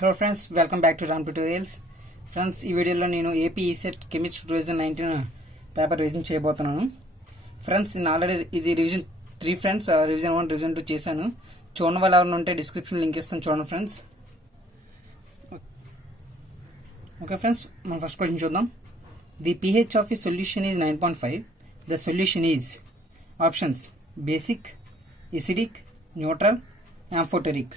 Hello friends, welcome back to Ram tutorials. Friends, ఈ వీడియోలో నేను AP ECET chemistry 2019 paper revision చేయబోతున్నాను. ఫ్రెండ్స్, నేను ఆల్రెడీ ఇది రివిజన్ 3 ఫ్రెండ్స్, రివిజన్ 1 రివిజన్ 2 చేశాను. చూడని వాళ్ళు ఎవరైనా ఉంటే డిస్క్రిప్షన్ లింక్ ఇస్తాను, చూడండి ఫ్రెండ్స్. ఓకే ఫ్రెండ్స్, మనం ఫస్ట్ క్వశ్చన్ చూద్దాం. ది pH ఆఫ్ ఈ solution is 9.5. The solution is options basic, acidic, neutral, amphoteric.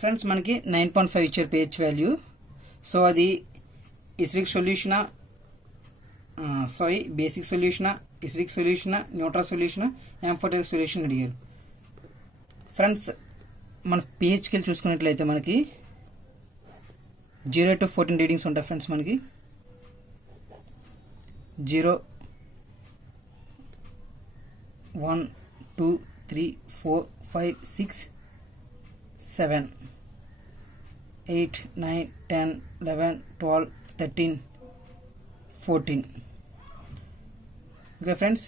Friends, మనకి 9.5 ఇచ్చారు pH వాల్యూ. సో అది ఎసిడిక్ సొల్యూషనా, బేసిక్ సొల్యూషనా, ఎసిడిక్ సొల్యూషనా, న్యూట్రల్ సొల్యూషనా, యాంఫోటెరిక్ సొల్యూషన్ అడిగారు. ఫ్రెండ్స్, మన pHకి వెళ్ళి చూసుకున్నట్లయితే మనకి 0 to 14 రీడింగ్స్ ఉంటాయి ఫ్రెండ్స్. మనకి 0, 1, 2, 3, 4, 5, 6, 7, 8, 9, 10, 11, 12, 13, 14. Okay friends,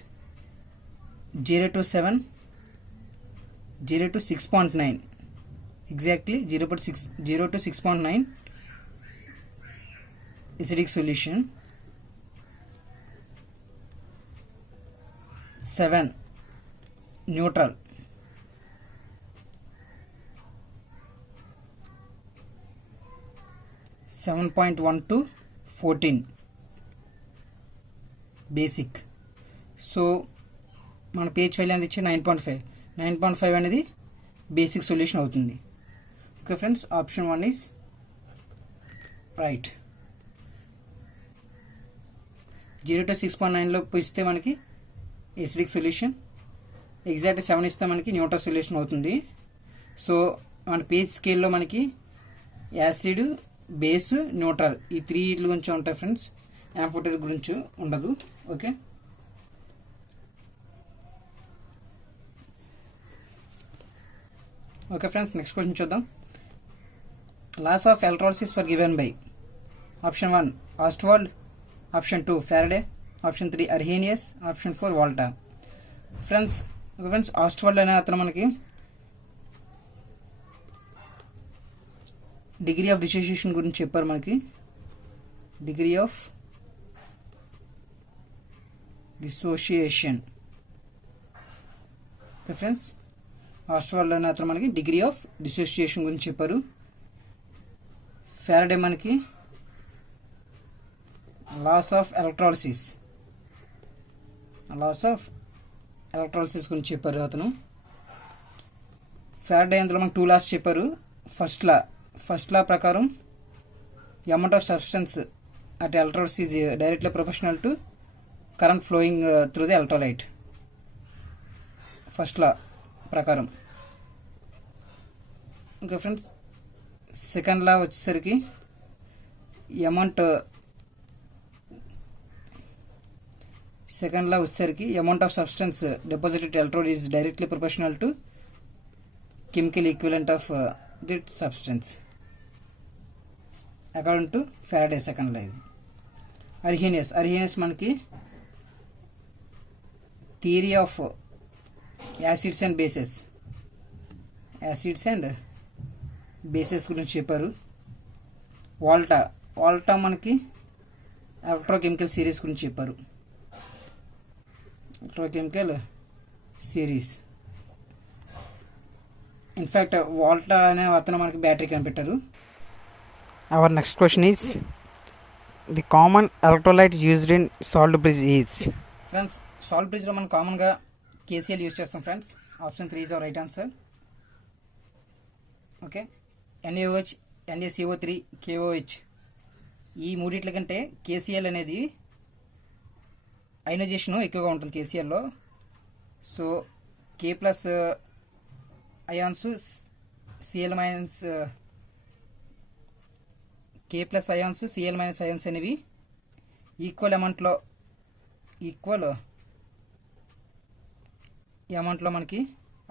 0 to 7, 0 to 6.9, exactly 0 to 6.9 acidic solution. 7 neutral. 7.1 to 14 బేసిక్. సో మన pH వాల్యూ అనేది ఇచ్చి 9.5 అనేది బేసిక్ సొల్యూషన్ అవుతుంది. Okay friends, option 1 is right. 0 to 6.9లో ఇస్తే మనకి ఎసిడిక్ సొల్యూషన్, ఎగ్జాక్ట్ 7 ఇస్తే మనకి న్యూట్రల్ సొల్యూషన్ అవుతుంది. సో మన pH స్కేల్లో మనకి యాసిడ్, బేస్, న్యూట్రల్ ఈ 3 గురించి ఉంటాయి ఫ్రెండ్స్. యాంఫోటెరిక్ గురించి ఉండదు. ఓకే, ఫ్రెండ్స్, నెక్స్ట్ క్వశ్చన్ చూద్దాం. Laws of electrolysis for given by option 1 Ostwald, option 2 Faraday, option 3 Arrhenius, option 4 Volta. Friends, Ostwald అనే అతను మనకి డిగ్రీ ఆఫ్ డిసోసియేషన్ గురించి చెప్పారు. మనకి degree of dissociation. Okay friends, Ostwald అనే అతను మనకి డిగ్రీ ఆఫ్ డిసోసియేషన్ గురించి చెప్పారు. ఫారడే మనకి లాస్ ఆఫ్ ఎలక్ట్రాలిసిస్ గురించి చెప్పారు అతను. ఫారడే అందులో మనకు 2 లాస్ చెప్పారు. ఫస్ట్ లా ప్రకారం amount of substance at electrolyte is directly proportional to current flowing through the electrolyte. First law ప్రకారం. ఇంకా ఫ్రెండ్స్, సెకండ్ లా వచ్చేసరికి amount of substance deposited electrode is directly proportional to chemical equivalent of that substance according to Faraday. Second law ఇది. Arrhenius మనకి theory of acids and bases గురించి చెప్పారు. వాల్టా మనకి electrochemical series గురించి చెప్పారు. ఇన్ఫ్యాక్ట్ వాల్టా అనే అతను మనకి బ్యాటరీ కనిపెట్టారు. Our next question is, the common electrolyte used in salt bridge is? ఫ్రెండ్స్, సాల్ట్ బ్రిడ్జ్లో మనం కామన్గా KCl యూజ్ చేస్తాం friends. Option 3 is our right answer. Okay, NaOH, NaCO3, KOH ఈ మూడిట్ల కంటే KCl అనేది అయనైజేషన్ ఎక్కువగా ఉంటుంది KClలో. So K plus ions, Cl minus K plus ions, Cl minus ions అనేవి ఈక్వల్ అమౌంట్లో మనకి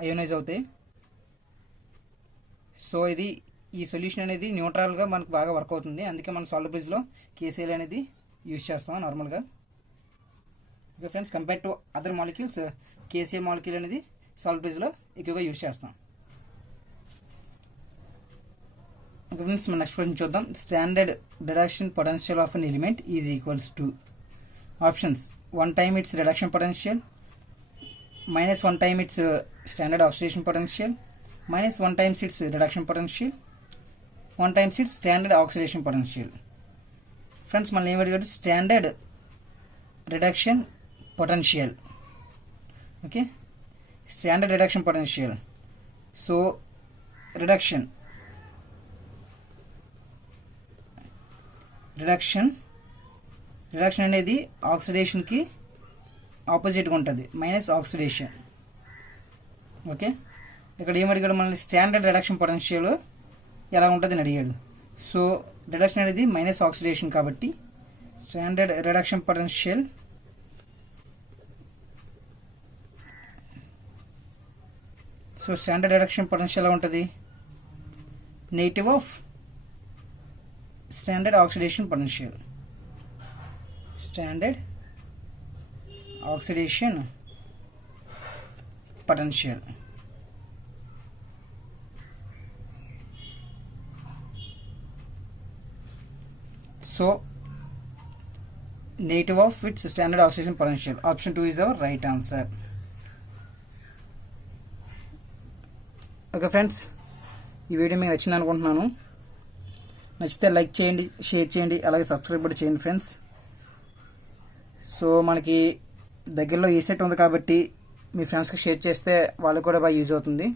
అయోనైజ్ అవుతాయి. సో ఈ సొల్యూషన్ అనేది న్యూట్రల్గా మనకు బాగా వర్క్ అవుతుంది. అందుకే మనం సాల్ట్ బ్రిడ్జ్లో KCl అనేది యూజ్ చేస్తాం నార్మల్గా. Okay friends, compare to other molecules KCl molecule అనేది సాల్ట్ బ్రిడ్జ్లో ఎక్కువగా యూజ్ చేస్తాం. ఓకే ఫ్రెండ్స్, మన నెక్స్ట్ క్వశ్చన్ చూద్దాం. Standard reduction potential of an element is equals to options 1 time its reduction potential, minus 1 time its standard oxidation potential, minus 1 times its reduction potential, 1 times its standard oxidation potential. Friends మళ్ళీ ఏమి అడిగాడు? Standard reduction potential. Okay, standard reduction potential. So reduction అనేది ఆక్సిడేషన్కి ఆపోజిట్గా ఉంటుంది, minus oxidation. Okay, ఇక్కడ ఏమడిగాడు మనల్ని? స్టాండర్డ్ రిడక్షన్ పొటెన్షియల్ ఎలా ఉంటుంది అని అడిగాడు. సో రిడక్షన్ అనేది మైనస్ ఆక్సిడేషన్ కాబట్టి స్టాండర్డ్ రిడక్షన్ పొటెన్షియల్ ఎలా ఉంటుంది? Negative of standard oxidation potential. So negative of its standard oxidation potential. Option 2 is our right answer. Okay friends, ఈ వీడియో మీకు నచ్చింది అనుకుంటున్నాను. నచ్చితే లైక్ చేయండి, షేర్ చేయండి, అలాగే సబ్స్క్రైబ్ కూడా చేయండి ఫ్రెండ్స్. సో మనకి దగ్గరలో ఈ సెట్ ఉంది కాబట్టి మీ ఫ్రెండ్స్కి షేర్ చేస్తే వాళ్ళకి కూడా బాగా యూజ్ అవుతుంది.